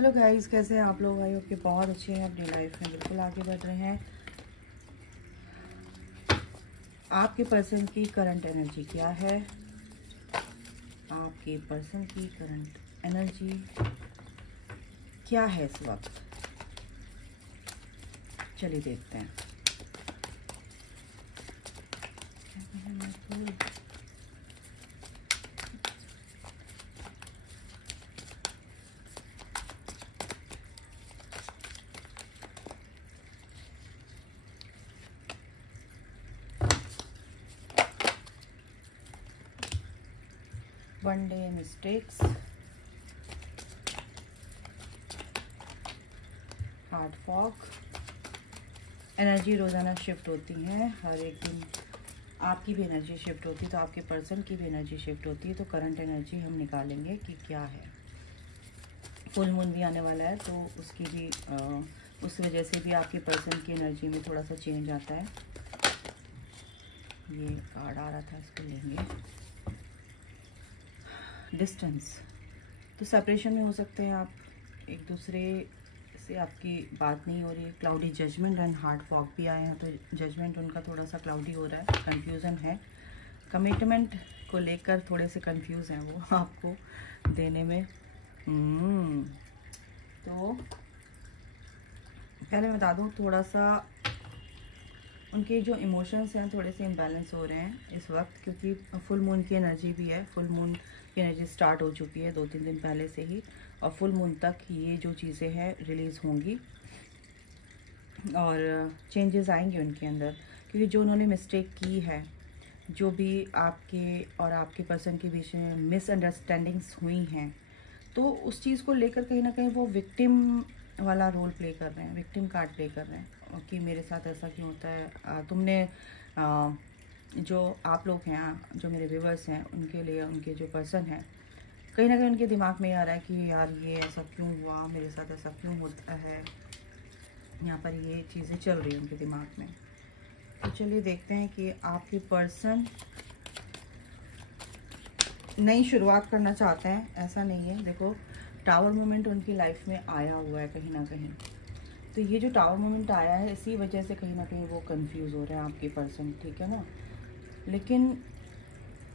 Hello guys, कैसे हैं आप लोग? आई होप कि बहुत अच्छे हैं, अपनी लाइफ में बिल्कुल आगे बढ़ रहे हैं। आपके पर्सन की करंट एनर्जी क्या है? आपके पर्सन की करंट एनर्जी क्या है इस वक्त? चलिए देखते हैं। One day mistakes, hard fog. Energy रोज़ाना शिफ्ट होती है, हर एक दिन आपकी भी एनर्जी शिफ्ट होती है, तो आपके पर्सन की भी एनर्जी शिफ्ट होती है। तो करंट एनर्जी हम निकालेंगे कि क्या है। फुल मून भी आने वाला है, तो उसकी भी उस वजह से भी आपके पर्सन की एनर्जी में थोड़ा सा चेंज आता है। ये कार्ड आ रहा था, इसको लेंगे। डिस्टेंस, तो सेपरेशन में हो सकते हैं आप, एक दूसरे से आपकी बात नहीं हो रही। Cloudy judgement and hard fog भी आए हैं, तो जजमेंट उनका थोड़ा सा क्लाउडी हो रहा है, कंफ्यूजन है। कमिटमेंट को लेकर थोड़े से कंफ्यूज हैं वो आपको देने में। तो पहले मैं बता दूँ, थोड़ा सा उनके जो इमोशंस हैं थोड़े से इम्बैलेंस हो रहे हैं इस वक्त, क्योंकि फुल मून की एनर्जी भी है। फुल मून की एनर्जी स्टार्ट हो चुकी है 2-3 दिन पहले से ही, और फुल मून तक ये जो चीज़ें हैं रिलीज़ होंगी और चेंजेस आएंगे उनके अंदर। क्योंकि जो उन्होंने मिस्टेक की है, जो भी आपके और आपके पर्सन के बीच में मिसअंडरस्टैंडिंग्स हुई हैं, तो उस चीज़ को लेकर कहीं ना कहीं वो विक्टिम वाला रोल प्ले कर रहे हैं, विक्टिम कार्ड प्ले कर रहे हैं कि मेरे साथ ऐसा क्यों होता है। तुमने जो आप लोग हैं, जो मेरे व्यूवर्स हैं, उनके लिए, उनके जो पर्सन हैं, कहीं ना कहीं उनके दिमाग में आ रहा है कि यार ये ऐसा क्यों हुआ, मेरे साथ ऐसा क्यों होता है। यहाँ पर ये चीज़ें चल रही हैं उनके दिमाग में। तो चलिए देखते हैं कि आपके पर्सन नई शुरुआत करना चाहते हैं। ऐसा नहीं है, देखो टावर मोमेंट उनकी लाइफ में आया हुआ है कहीं ना कहीं। तो ये जो टावर मोमेंट आया है, इसी वजह से कहीं ना कहीं वो कंफ्यूज हो रहे हैं आपके पर्सन, ठीक है ना। लेकिन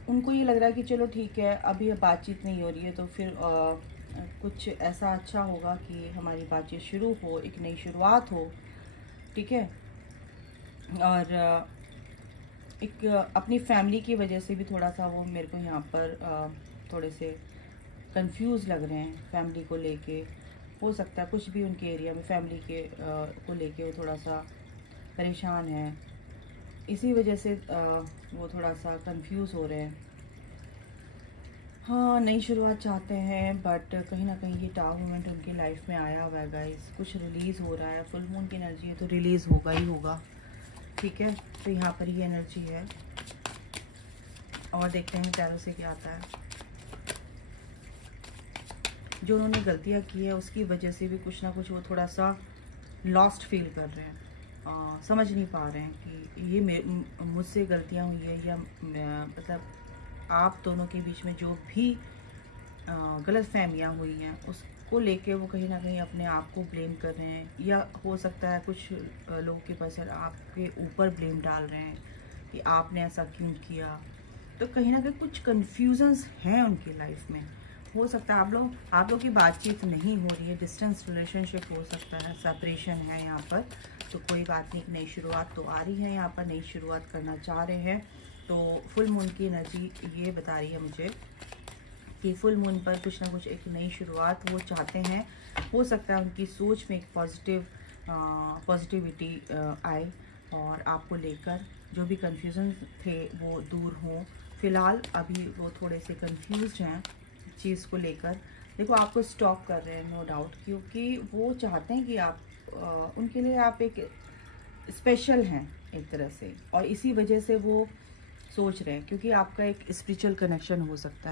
उनको ये लग रहा है कि चलो ठीक है, अभी बातचीत नहीं हो रही है, तो फिर कुछ ऐसा अच्छा होगा कि हमारी बातचीत शुरू हो, एक नई शुरुआत हो, ठीक है। और एक अपनी फैमिली की वजह से भी थोड़ा सा वो मेरे को यहाँ पर थोड़े से कंफ्यूज लग रहे हैं फैमिली को लेके। हो सकता है कुछ भी उनके एरिया में फैमिली के को लेके वो थोड़ा सा परेशान है, इसी वजह से वो थोड़ा सा कंफ्यूज हो रहे हैं। हाँ, नई शुरुआत चाहते हैं, बट कहीं ना कहीं ये टावर मोमेंट उनकी लाइफ में आया हुआ है गाइस। कुछ रिलीज़ हो रहा है, फुल मून की एनर्जी है तो रिलीज़ होगा ही होगा, ठीक है। तो यहाँ पर ये एनर्जी है, और देखते हैं टैरो से क्या आता है। जो उन्होंने गलतियाँ की है उसकी वजह से भी कुछ ना कुछ वो थोड़ा सा लॉस्ट फील कर रहे हैं। समझ नहीं पा रहे हैं कि ये मुझसे गलतियाँ हुई है, या मतलब आप दोनों के बीच में जो भी गलत फहमियाँ हुई हैं उसको लेके वो कहीं ना कहीं अपने आप को ब्लेम कर रहे हैं। या हो सकता है कुछ लोगों के पर्सन आपके ऊपर ब्लेम डाल रहे हैं कि आपने ऐसा क्यों किया। तो कहीं ना कहीं कुछ कन्फ्यूजन्स हैं उनकी लाइफ में। हो सकता है आप लोग की बातचीत नहीं हो रही है, डिस्टेंस रिलेशनशिप हो सकता है, सेपरेशन है यहाँ पर। तो कोई बात नहीं, नई शुरुआत तो आ रही है, यहाँ पर नई शुरुआत करना चाह रहे हैं। तो फुल मून की एनर्जी ये बता रही है मुझे कि फुल मून पर कुछ ना कुछ एक नई शुरुआत वो चाहते हैं। हो सकता है उनकी सोच में एक पॉजिटिविटी आए, और आपको लेकर जो भी कन्फ्यूज़न थे वो दूर हों। फिलहाल अभी वो थोड़े से कंफ्यूज्ड हैं चीज़ को लेकर। देखो आपको स्टॉप कर रहे हैं नो डाउट, क्योंकि वो चाहते हैं कि आप उनके लिए आप एक स्पेशल हैं एक तरह से, और इसी वजह से वो सोच रहे हैं, क्योंकि आपका एक स्पिरिचुअल कनेक्शन हो सकता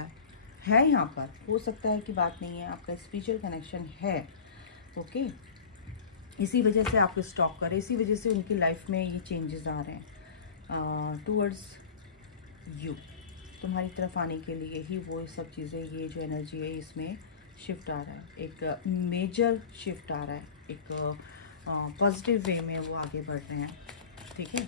है यहाँ पर। हो सकता है कि बात नहीं है, आपका स्पिरिचुअल कनेक्शन है, ओके। इसी वजह से आपको स्टॉप करें, इसी वजह से उनकी लाइफ में ये चेंजेस आ रहे हैं टूवर्ड्स यू। तुम्हारी तरफ आने के लिए ही वो सब चीज़ें, ये जो एनर्जी है इसमें शिफ्ट आ रहा है, एक मेजर शिफ्ट आ रहा है, एक पॉजिटिव वे में वो आगे बढ़ रहे हैं। ठीक है।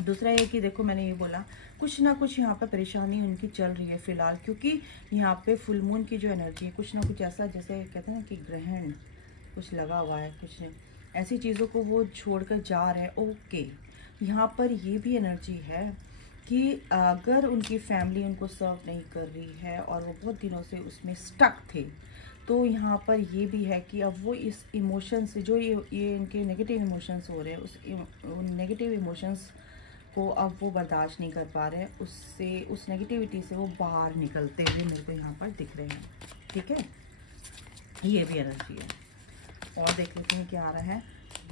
दूसरा ये कि देखो मैंने ये बोला कुछ ना कुछ यहाँ पर परेशानी उनकी चल रही है फ़िलहाल, क्योंकि यहाँ पे फुल मून की जो एनर्जी है कुछ ना कुछ ऐसा, जैसे कहते हैं ना कि ग्रहण कुछ लगा हुआ है, कुछ ऐसी चीज़ों को वो छोड़कर जा रहे हैं। ओके, यहाँ पर ये भी एनर्जी है कि अगर उनकी फैमिली उनको सर्व नहीं कर रही है और वो बहुत दिनों से उसमें स्टक थे, तो यहाँ पर ये भी है कि अब वो इस इमोशन से जो ये इनके नेगेटिव इमोशंस हो रहे हैं, उस नेगेटिव इमोशंस को अब वो बर्दाश्त नहीं कर पा रहे हैं, उससे उस नेगेटिविटी से वो बाहर निकलते हुए मेरे को यहाँ पर दिख रहे हैं। ठीक है, ये भी एनर्जी है। और देख लेते हैं क्या आ रहा है।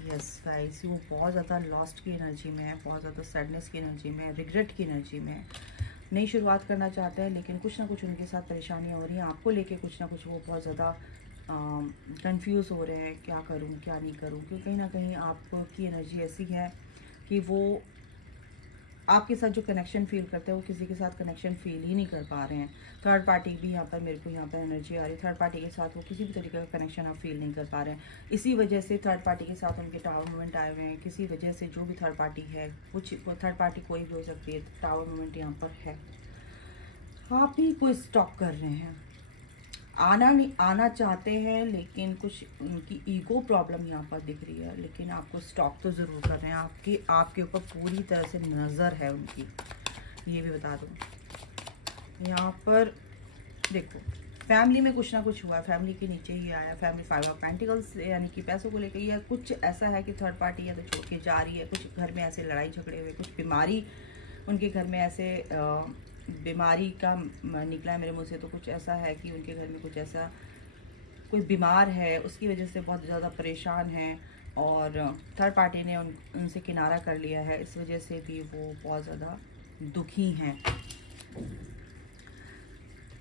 यस गाइस, वो बहुत ज़्यादा लॉस्ट की एनर्जी में है, बहुत ज़्यादा सैडनेस की एनर्जी में है, रिग्रेट की एनर्जी में है, नई शुरुआत करना चाहते हैं, लेकिन कुछ ना कुछ उनके साथ परेशानियाँ हो रही हैं आपको लेके, कुछ ना कुछ वो बहुत ज़्यादा कंफ्यूज हो रहे हैं, क्या करूँ क्या नहीं करूँ, क्योंकि कहीं ना कहीं आपकी एनर्जी ऐसी है कि वो आपके साथ जो कनेक्शन फील करते हैं वो किसी के साथ कनेक्शन फील ही नहीं कर पा रहे हैं। थर्ड पार्टी भी यहाँ पर मेरे को यहाँ पर एनर्जी आ रही है, थर्ड पार्टी के साथ वो किसी भी तरीके का कनेक्शन आप फील नहीं कर पा रहे हैं। इसी वजह से थर्ड पार्टी के साथ उनके टावर मूवमेंट आए हुए हैं, किसी वजह से जो भी थर्ड पार्टी है, कुछ थर्ड पार्टी कोई भी हो सकती है, टावर मूवमेंट यहाँ पर है। आप ही कोई स्टॉक कर रहे हैं, आना चाहते हैं, लेकिन कुछ उनकी ईगो प्रॉब्लम यहाँ पर दिख रही है, लेकिन आपको स्टॉप तो ज़रूर कर रहे हैं। आपके ऊपर पूरी तरह से नज़र है उनकी, ये भी बता दूँ। यहाँ पर देखो फैमिली में कुछ ना कुछ हुआ है, फैमिली के नीचे ही आया फैमिली 5 ऑफ पेंटिकल्स, यानी कि पैसों को लेकर, या कुछ ऐसा है कि थर्ड पार्टी या तो छोड़ के जा रही है, कुछ घर में ऐसे लड़ाई झगड़े हुए, कुछ बीमारी उनके घर में ऐसे बीमारी का निकला है मेरे मुँह से, तो कुछ ऐसा है कि उनके घर में कुछ ऐसा कोई बीमार है, उसकी वजह से बहुत ज़्यादा परेशान है और थर्ड पार्टी ने उनसे किनारा कर लिया है, इस वजह से भी वो बहुत ज़्यादा दुखी हैं।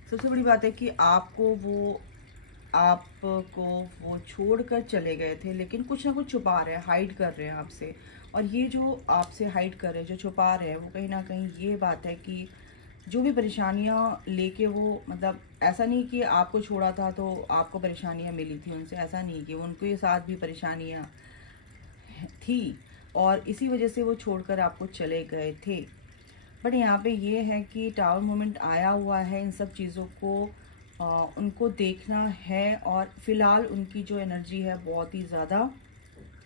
सबसे बड़ी बात है कि आपको वो छोड़कर चले गए थे, लेकिन कुछ ना कुछ छुपा रहे हैं, हाइड कर रहे हैं आपसे, और ये जो आपसे हाइड कर रहे हैं, जो छुपा रहे हैं, वो कहीं ना कहीं ये बात है कि जो भी परेशानियाँ लेके वो, मतलब ऐसा नहीं कि आपको छोड़ा था तो आपको परेशानियाँ मिली थी उनसे, ऐसा नहीं कि उनके साथ भी परेशानियाँ थी और इसी वजह से वो छोड़कर आपको चले गए थे। बट यहाँ पे ये है कि टावर मोमेंट आया हुआ है, इन सब चीज़ों को उनको देखना है, और फिलहाल उनकी जो एनर्जी है बहुत ही ज़्यादा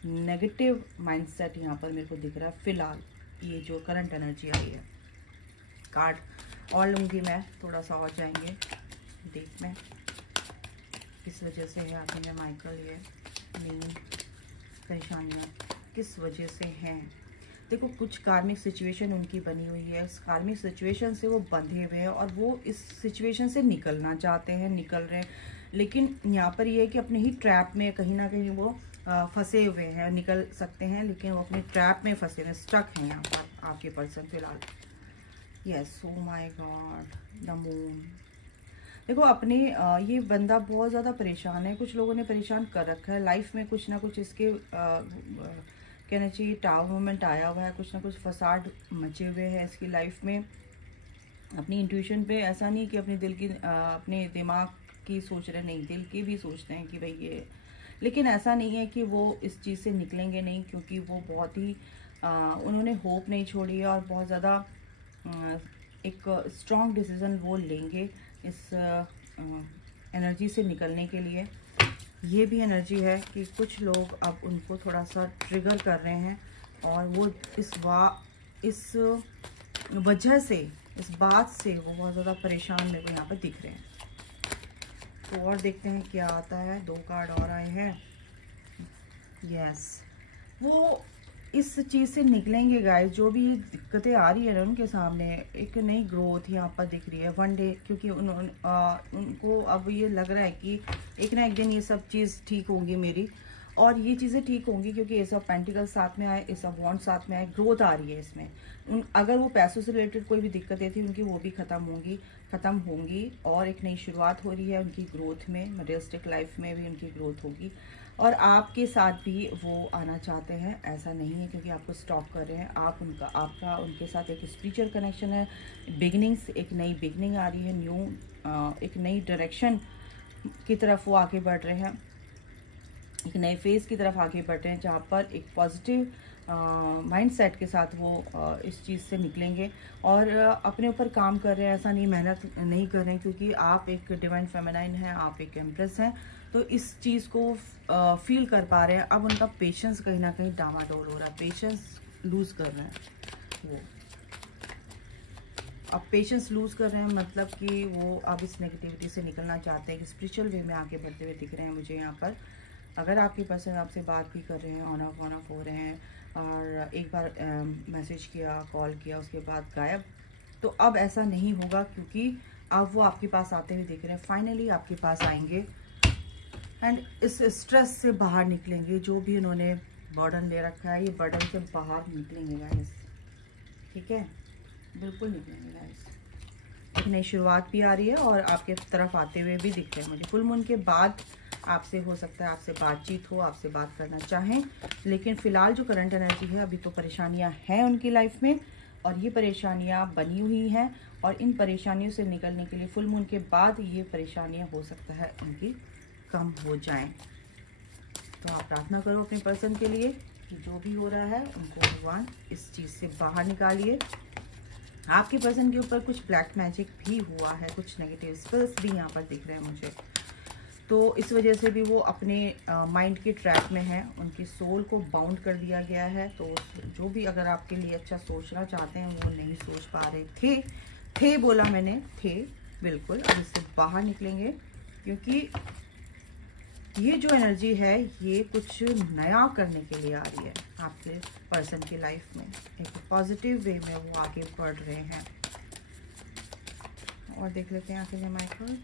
नेगेटिव माइंडसेट यहाँ पर मेरे को दिख रहा है फिलहाल, ये जो करंट एनर्जी आई है। कार्ड और लूँगी मैं, थोड़ा सा और जाएंगे देख में किस वजह से है आगे में माइकल, ये मेन परेशानियाँ किस वजह से हैं। देखो कुछ कार्मिक सिचुएशन उनकी बनी हुई है, उस कार्मिक सिचुएशन से वो बंधे हुए हैं और वो इस सिचुएशन से निकलना चाहते हैं, निकल रहे हैं, लेकिन यहाँ पर ये है कि अपने ही ट्रैप में कहीं ना कहीं वो फंसे हुए हैं। निकल सकते हैं लेकिन वो अपने ट्रैप में फंसे हुए, स्टक हैं यहाँ पर आपके पर्सन फिलहाल। Yes, oh my God, the moon. देखो अपने ये बंदा बहुत ज़्यादा परेशान है, कुछ लोगों ने परेशान कर रखा है लाइफ में, कुछ ना कुछ इसके कहना चाहिए टावर मोमेंट आया हुआ है, कुछ ना कुछ फसाद मचे हुए हैं इसकी लाइफ में। अपनी इंट्यूशन पे, ऐसा नहीं कि अपने दिल की अपने दिमाग की सोच रहे, नहीं, दिल की भी सोचते हैं कि भाई ये, लेकिन ऐसा नहीं है कि वो इस चीज़ से निकलेंगे नहीं, क्योंकि वो बहुत ही उन्होंने होप नहीं छोड़ी है और बहुत ज़्यादा एक स्ट्रॉन्ग डिसीज़न वो लेंगे इस एनर्जी से निकलने के लिए। ये भी एनर्जी है कि कुछ लोग अब उनको थोड़ा सा ट्रिगर कर रहे हैं और वो इस वजह से, इस बात से वो बहुत ज़्यादा परेशान मेरे को यहाँ पर दिख रहे हैं। तो और देखते हैं क्या आता है, 2 कार्ड और आए हैं। यस, वो इस चीज़ से निकलेंगे गाइस, जो भी दिक्कतें आ रही है ना उनके सामने, एक नई ग्रोथ यहाँ पर दिख रही है वन डे, क्योंकि उनको अब ये लग रहा है कि एक ना एक दिन ये सब चीज़ ठीक होंगी मेरी, और ये चीज़ें ठीक होंगी क्योंकि ये सब पेंटिकल साथ में आए, ये सब वॉन्ड साथ में आए, ग्रोथ आ रही है इसमें। अगर वो पैसों से रिलेटेड कोई भी दिक्कतें थी उनकी, वो भी ख़त्म होंगी और एक नई शुरुआत हो रही है उनकी ग्रोथ में, मटेरियलिस्टिक लाइफ में भी उनकी ग्रोथ होगी। और आपके साथ भी वो आना चाहते हैं, ऐसा नहीं है क्योंकि आपको स्टॉप कर रहे हैं, आपका उनके साथ एक स्पिरिचुअल कनेक्शन है, बिगनिंग्स, एक नई बिगनिंग आ रही है, न्यू एक नई डायरेक्शन की तरफ वो आगे बढ़ रहे हैं, एक नए फेज़ की तरफ आगे बढ़ रहे हैं, जहाँ पर एक पॉजिटिव माइंडसेट के साथ वो इस चीज़ से निकलेंगे और अपने ऊपर काम कर रहे हैं। ऐसा नहीं मेहनत नहीं कर रहे हैं, क्योंकि आप एक डिवाइन फेमिनाइन हैं, आप एक एम्प्रेस हैं, तो इस चीज़ को फील कर पा रहे हैं। अब उनका पेशेंस कहीं ना कहीं डामाडोल हो रहा है, पेशेंस लूज़ कर रहे हैं वो। अब पेशेंस लूज़ कर रहे हैं मतलब कि वो अब इस नेगेटिविटी से निकलना चाहते हैं, कि स्पिरिचुअल वे में आगे बढ़ते हुए दिख रहे हैं मुझे यहाँ पर। अगर आपके पर्सन आपसे बात भी कर रहे हैं, ऑन ऑफ हो रहे हैं, और एक बार मैसेज किया, कॉल किया, उसके बाद गायब, तो अब ऐसा नहीं होगा, क्योंकि अब वो आपके पास आते हुए दिख रहे हैं। फाइनली आपके पास आएंगे एंड इस स्ट्रेस से बाहर निकलेंगे। जो भी उन्होंने बर्डन ले रखा है, ये बर्डन से बाहर निकलेंगे गाइस, ठीक है, बिल्कुल निकलेंगे गाइस। एक नई शुरुआत भी आ रही है और आपके तरफ आते हुए भी दिख रहे हैं मुझे। फुल मून के बाद आपसे हो सकता है आपसे बातचीत हो, आपसे बात करना चाहें, लेकिन फ़िलहाल जो करंट एनर्जी है, अभी तो परेशानियां हैं उनकी लाइफ में, और ये परेशानियां बनी हुई हैं, और इन परेशानियों से निकलने के लिए फुल मून के बाद ये परेशानियां हो सकता है उनकी कम हो जाएं। तो आप प्रार्थना करो अपने पर्सन के लिए कि जो भी हो रहा है उनको भगवान इस चीज़ से बाहर निकालिए। आपके पर्सन के ऊपर कुछ ब्लैक मैजिक भी हुआ है, कुछ नेगेटिव स्पेल्स भी यहाँ पर दिख रहे हैं मुझे, तो इस वजह से भी वो अपने माइंड के ट्रैप में है, उनकी सोल को बाउंड कर दिया गया है। तो जो भी अगर आपके लिए अच्छा सोचना चाहते हैं वो नहीं सोच पा रहे थे बोला मैंने, थे बिल्कुल, अब इससे बाहर निकलेंगे, क्योंकि ये जो एनर्जी है ये कुछ नया करने के लिए आ रही है आपके पर्सन की लाइफ में। एक पॉजिटिव वे में वो आगे बढ़ रहे हैं। और देख लेते हैं आखिर में माइकल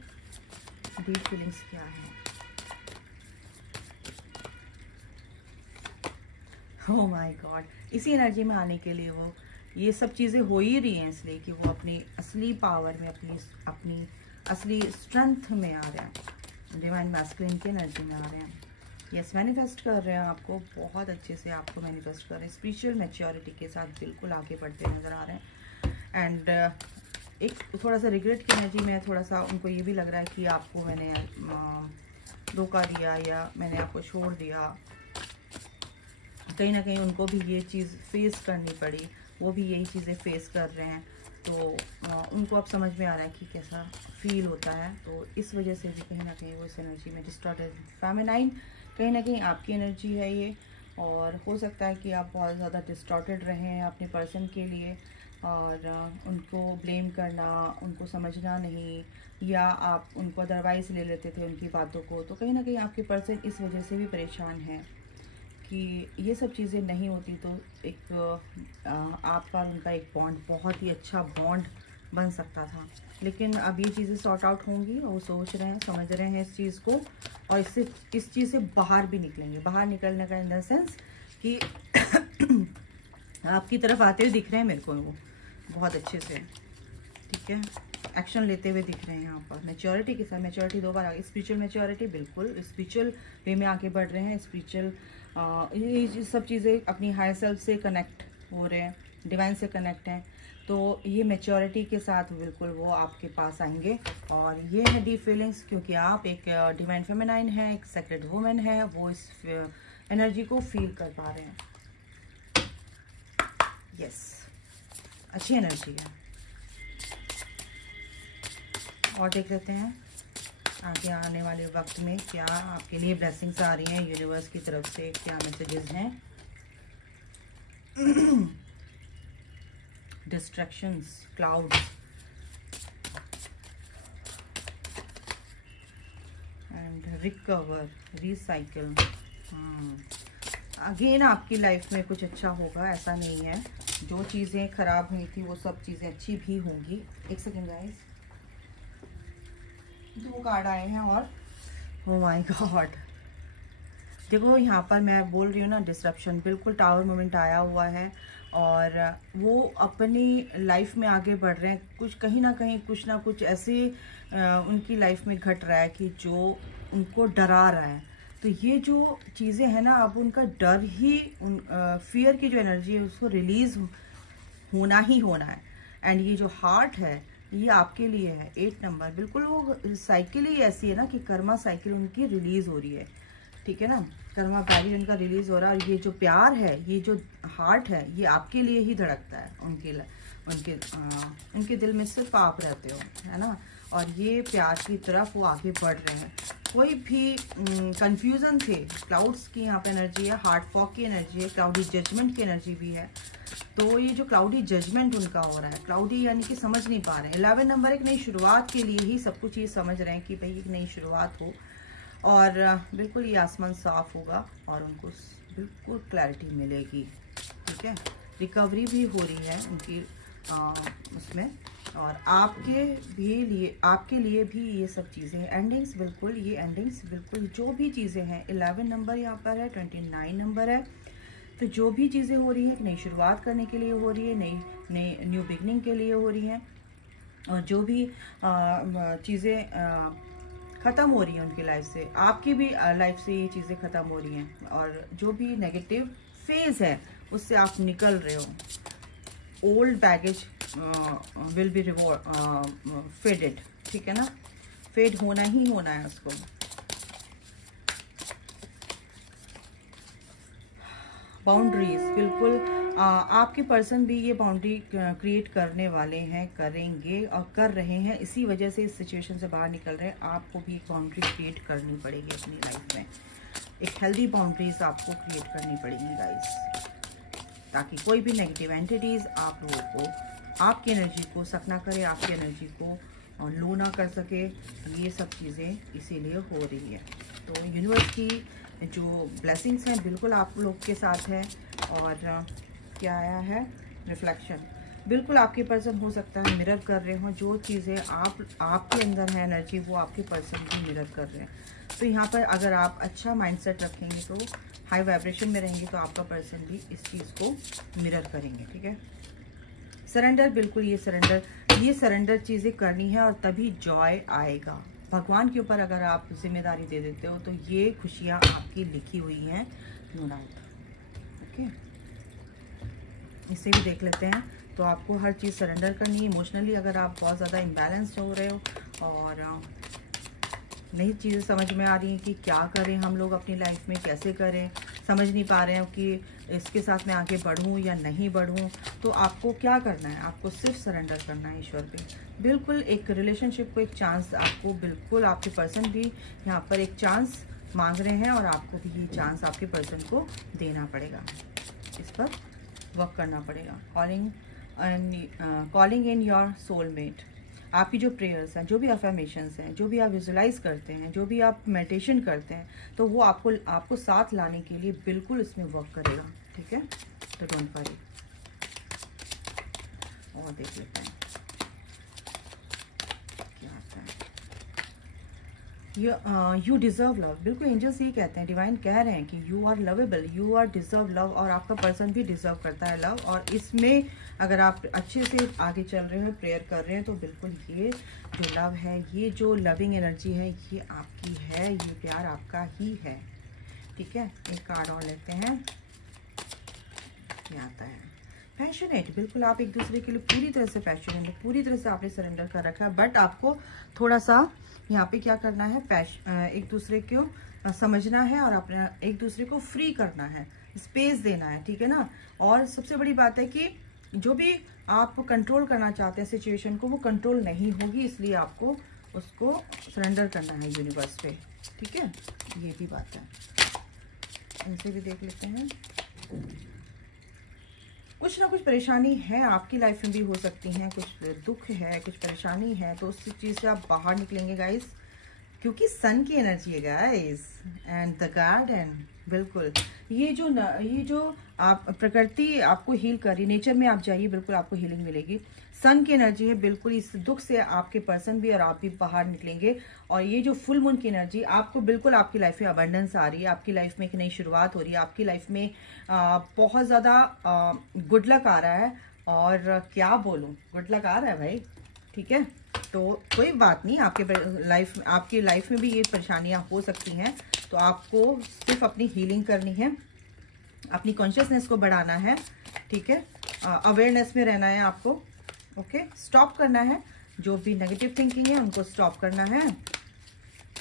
डीप फीलिंग्स क्या है। ओह माय गॉड, इसी एनर्जी में आने के लिए वो ये सब चीज़ें हो ही रही हैं, इसलिए कि वो अपनी असली पावर में, अपनी असली स्ट्रेंथ में आ रहे हैं, डिवाइन मैस्कुलिन की एनर्जी में आ रहे हैं। यस, मैनिफेस्ट कर रहे हैं आपको, बहुत अच्छे से आपको मैनिफेस्ट कर रहे हैं, स्पिरिचुअल मैच्योरिटी के साथ बिल्कुल आगे बढ़ते नज़र आ रहे हैं। एंड एक थोड़ा सा रिग्रेट की एनर्जी में, थोड़ा सा उनको ये भी लग रहा है कि आपको मैंने धोखा दिया या मैंने आपको छोड़ दिया। कहीं ना कहीं उनको भी ये चीज़ फेस करनी पड़ी, वो भी यही चीज़ें फेस कर रहे हैं, तो उनको अब समझ में आ रहा है कि कैसा फील होता है। तो इस वजह से भी कहीं ना कहीं वो इस एनर्जी में डिस्टॉर्टेड फेमिनाइन, कहीं ना कहीं आपकी एनर्जी है ये, और हो सकता है कि आप बहुत ज़्यादा डिस्टॉर्टेड रहे हैं अपने पर्सन के लिए, और उनको ब्लेम करना, उनको समझना नहीं, या आप उनको अदरवाइज ले लेते थे उनकी बातों को। तो कहीं ना कहीं आपके पर्सन इस वजह से भी परेशान है कि ये सब चीज़ें नहीं होती तो एक आपका उनका एक बॉन्ड, बहुत ही अच्छा बॉन्ड बन सकता था। लेकिन अब ये चीज़ें सॉर्ट आउट होंगी, और वो सोच रहे हैं, समझ रहे हैं इस चीज़ को, और इस चीज़ से बाहर भी निकलेंगे। बाहर निकलने का इन द सेंस कि आपकी तरफ आते हुए दिख रहे हैं मेरे को वो बहुत अच्छे से, ठीक है, एक्शन लेते हुए दिख रहे हैं यहाँ पर मैच्योरिटी के साथ। मैच्योरिटी 2 बार आ गई, स्पिरिचुअल मैच्योरिटी, बिल्कुल स्पिरिचुअल वे में आगे बढ़ रहे हैं। स्पिरिचुअल ये सब चीज़ें अपनी हायर सेल्फ से कनेक्ट हो रहे हैं, डिवाइन से कनेक्ट हैं, तो ये मैच्योरिटी के साथ बिल्कुल वो आपके पास आएंगे। और ये है डीप फीलिंग्स, क्योंकि आप एक डिवाइन फेमिनाइन है, एक सेक्रेड वुमेन है, वो इस एनर्जी को फील कर पा रहे हैं। यस, अच्छी एनर्जी है। और देख लेते हैं आगे आने वाले वक्त में क्या आपके लिए ब्लेसिंग्स आ रही हैं यूनिवर्स की तरफ से, क्या मैसेजेस हैं। Distractions, clouds and recover, recycle. Again आपकी लाइफ में कुछ अच्छा होगा, ऐसा नहीं है। जो चीज़ें खराब हुई थी वो सब चीज़ें अच्छी भी होंगी। एक सेकेंड गाइस, 2 कार्ड आए हैं और ओह माय गॉड, देखो यहाँ पर मैं बोल रही हूँ ना, डिसरप्शन, बिल्कुल टावर मोमेंट आया हुआ है, और वो अपनी लाइफ में आगे बढ़ रहे हैं। कुछ कहीं ना कहीं कुछ ना कुछ ऐसे उनकी लाइफ में घट रहा है कि जो उनको डरा रहा है। तो ये जो चीज़ें हैं ना, अब उनका डर ही, फियर की जो एनर्जी है उसको रिलीज होना ही होना है। एंड ये जो हार्ट है, ये आपके लिए है 8 नंबर। बिल्कुल वो साइकिल ही ऐसी है ना कि कर्मा साइकिल उनकी रिलीज हो रही है, ठीक है ना, कर्मा बैरियर उनका रिलीज हो रहा है। और ये जो प्यार है, ये जो हार्ट है, ये आपके लिए ही धड़कता है। उनके दिल में सिर्फ आप रहते हो, है ना। और ये प्यार की तरफ वो आगे बढ़ रहे हैं। कोई भी कंफ्यूजन थे, क्लाउड्स की यहाँ पे एनर्जी है, हार्ट फॉग की एनर्जी है, क्लाउडी जजमेंट की एनर्जी भी है। तो ये जो क्लाउडी जजमेंट उनका हो रहा है, क्लाउडी यानी कि समझ नहीं पा रहे हैं। 11 नंबर एक नई शुरुआत के लिए ही सब कुछ ये समझ रहे हैं कि भाई एक नई शुरुआत हो, और बिल्कुल ये आसमान साफ होगा और उनको बिल्कुल क्लैरिटी मिलेगी, ठीक है। रिकवरी भी हो रही है उनकी उसमें, और आपके लिए भी ये सब चीज़ें हैं। एंडिंग्स, बिल्कुल ये एंडिंग्स, बिल्कुल जो भी चीज़ें हैं, 11 नंबर यहाँ पर है, 29 नंबर है। तो जो भी चीज़ें हो रही हैं, एक नई शुरुआत करने के लिए हो रही है, नई न्यू बिगनिंग के लिए हो रही हैं। और जो भी चीज़ें ख़त्म हो रही हैं उनकी लाइफ से, आपकी भी लाइफ से ये चीज़ें ख़त्म हो रही हैं। और जो भी नेगेटिव फेज़ है उससे आप निकल रहे हो। Old baggage will be faded, ठीक है ना, फेड होना ही होना है उसको। बाउंड्रीज, बिल्कुल आपके पर्सन भी ये बाउंड्री क्रिएट करने वाले हैं, करेंगे और कर रहे हैं। इसी वजह से इस सिचुएशन से बाहर निकल रहे हैं। आपको भी एक बाउंड्री क्रिएट करनी पड़ेगी अपनी लाइफ में, एक हेल्दी बाउंड्रीज आपको क्रिएट करनी पड़ेगी गाइस, ताकि कोई भी नेगेटिव एंटिटीज आप लोगों को, आपकी एनर्जी को सक ना करे, आपकी एनर्जी को लो ना कर सके। ये सब चीज़ें इसीलिए हो रही है। तो यूनिवर्स की जो ब्लेसिंग्स हैं बिल्कुल आप लोग के साथ है। और क्या आया है, रिफ्लेक्शन, बिल्कुल आपके पर्सन हो सकता है मिरर कर रहे हो। जो चीज़ें आपके अंदर है एनर्जी, वो आपके पर्सन भी मिरर कर रहे हैं। तो यहाँ पर अगर आप अच्छा माइंडसेट रखेंगे, तो हाई वाइब्रेशन में रहेंगे, तो आपका पर्सन भी इस चीज़ को मिरर करेंगे, ठीक है। सरेंडर, बिल्कुल ये सरेंडर चीज़ें करनी है और तभी जॉय आएगा। भगवान के ऊपर अगर आप जिम्मेदारी दे देते हो तो ये खुशियाँ आपकी लिखी हुई हैं, नो डाउट, ओके। इसे भी देख लेते हैं। तो आपको हर चीज़ सरेंडर करनी है। इमोशनली अगर आप बहुत ज़्यादा इम्बैलेंस्ड हो रहे हो और नई चीज़ें समझ में आ रही हैं कि क्या करें हम लोग अपनी लाइफ में, कैसे करें, समझ नहीं पा रहे हैं कि इसके साथ मैं आगे बढ़ूं या नहीं बढ़ूं, तो आपको क्या करना है, आपको सिर्फ सरेंडर करना है ईश्वर पे। बिल्कुल एक रिलेशनशिप को एक चांस आपको, बिल्कुल आपके पर्सन भी यहाँ पर एक चांस मांग रहे हैं और आपको भी ये चांस आपके पर्सन को देना पड़ेगा, इस पर वर्क करना पड़ेगा। कॉलिंग इन योर सोलमेट, आपकी जो प्रेयर्स हैं, जो भी अफर्मेशंस हैं, जो भी आप विजुलाइज करते हैं, जो भी आप मेडिटेशन करते हैं, तो वो आपको साथ लाने के लिए बिल्कुल इसमें वर्क करेगा, ठीक है। तो डोंट वरी। और देख लेते हैं क्या आता है। यू डिजर्व लव, बिल्कुल एंजल्स ये कहते हैं, डिवाइन कह रहे हैं कि you are lovable, you are deserve love, और आपका पर्सन भी डिजर्व करता है लव। और इसमें अगर आप अच्छे से आगे चल रहे हो, प्रेयर कर रहे हैं, तो बिल्कुल ये जो लव है, ये जो लविंग एनर्जी है, ये आपकी है, ये प्यार आपका ही है, ठीक है। एक कार्ड और लेते हैं, क्या आता है। पैशनेट, बिल्कुल आप एक दूसरे के लिए पूरी तरह से पैशनेट है, पूरी तरह से आपने सरेंडर कर रखा है। बट आपको थोड़ा सा यहाँ पे क्या करना है, एक दूसरे को समझना है और अपने एक दूसरे को फ्री करना है, स्पेस देना है, ठीक है ना। और सबसे बड़ी बात है कि जो भी आप कंट्रोल करना चाहते हैं सिचुएशन को, वो कंट्रोल नहीं होगी, इसलिए आपको उसको सरेंडर करना है यूनिवर्स पे, ठीक है। ये भी बात है। इनसे भी देख लेते हैं। कुछ ना कुछ परेशानी है आपकी लाइफ में भी हो सकती हैं, कुछ दुख है, कुछ परेशानी है, तो उस चीज़ से आप बाहर निकलेंगे गाइस, क्योंकि सन की एनर्जी है गाइस, एंड द गार्डन, बिल्कुल ये जो आप प्रकृति आपको हील कर रही, नेचर में आप जाइए, बिल्कुल आपको हीलिंग मिलेगी। सन की एनर्जी है, बिल्कुल इस दुख से आपके पर्सन भी और आप भी बाहर निकलेंगे। और ये जो फुल मून की एनर्जी, आपको बिल्कुल आपकी लाइफ में अबंडेंस आ रही है, आपकी लाइफ में एक नई शुरुआत हो रही है, आपकी लाइफ में बहुत ज़्यादा गुड लक आ रहा है। और क्या बोलूँ, गुड लक आ रहा है भाई, ठीक है। तो कोई बात नहीं, आपकी लाइफ में भी ये परेशानियां हो सकती हैं, तो आपको सिर्फ अपनी हीलिंग करनी है, अपनी कॉन्शियसनेस को बढ़ाना है, ठीक है। अवेयरनेस में रहना है आपको, ओके। स्टॉप करना है जो भी नेगेटिव थिंकिंग है उनको स्टॉप करना है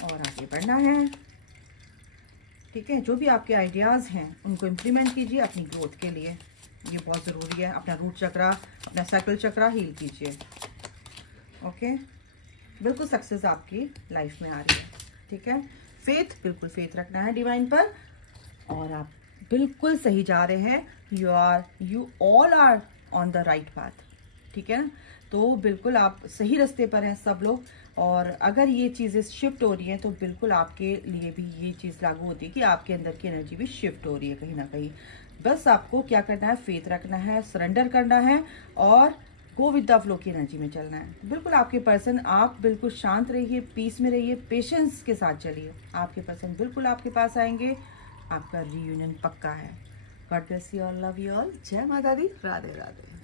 और आगे बढ़ना है। ठीक है, जो भी आपके आइडियाज़ हैं उनको इम्प्लीमेंट कीजिए अपनी ग्रोथ के लिए, ये बहुत ज़रूरी है। अपना रूट चक्रा, अपना साइकिल चक्रा हील कीजिए। ओके, बिल्कुल सक्सेस आपकी लाइफ में आ रही है। ठीक है, फेथ, बिल्कुल फेथ रखना है डिवाइन पर, और आप बिल्कुल सही जा रहे हैं। You all are on the right path. ठीक है ना, तो बिल्कुल आप सही रास्ते पर हैं सब लोग। और अगर ये चीज़ें शिफ्ट हो रही हैं तो बिल्कुल आपके लिए भी ये चीज़ लागू होती है कि आपके अंदर की एनर्जी भी शिफ्ट हो रही है कहीं ना कहीं। बस आपको क्या करना है, फेथ रखना है, सरेंडर करना है और गो विद द फ्लो की एनर्जी में चलना है। बिल्कुल आपके पर्सन, आप बिल्कुल शांत रहिए, पीस में रहिए, पेशेंस के साथ चलिए। आपके पर्सन बिल्कुल आपके पास आएंगे, आपका रीयूनियन पक्का है। God bless you all, love you all, जय माता दी, राधे राधे।